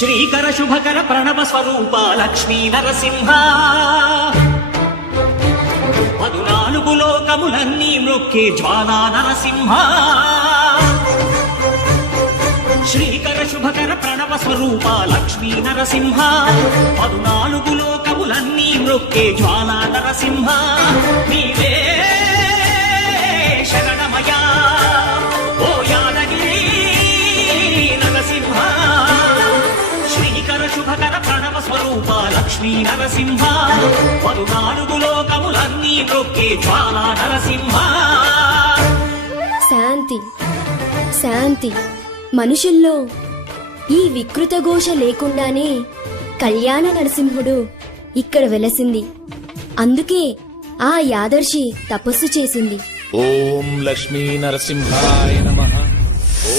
శ్రీకర శుభకర ప్రణవ స్వరూప లక్ష్మీ నరసింహ 14 లోకములన్నీ మ్రొక్కే జ్వాలా నరసింహ శ్రీకర శుభకర ప్రణవ స్వరూప లక్ష్మీ నరసింహ 14 లోకములన్నీ మ్రొక్కే జ్వాలా నరసింహ నీవే శరణమయా ఓ యాదగిరి నరసింహ శ్రీకర శుభకర ప్రణవ స్వరూప లక్ష్మీ నరసింహ 14 లోకములన్నీ మ్రొక్కే జ్వాలా నరసింహ. శాంతి శాంతి. మనుషుల్లో ఈ వికృత ఘోష లేకుండానే కళ్యాణ నరసింహుడు ఇక్కడ వెలసింది. అందుకే ఆ యాదర్శి తపస్సు చేసింది. ఓం లక్ష్మీ నరసింహాయ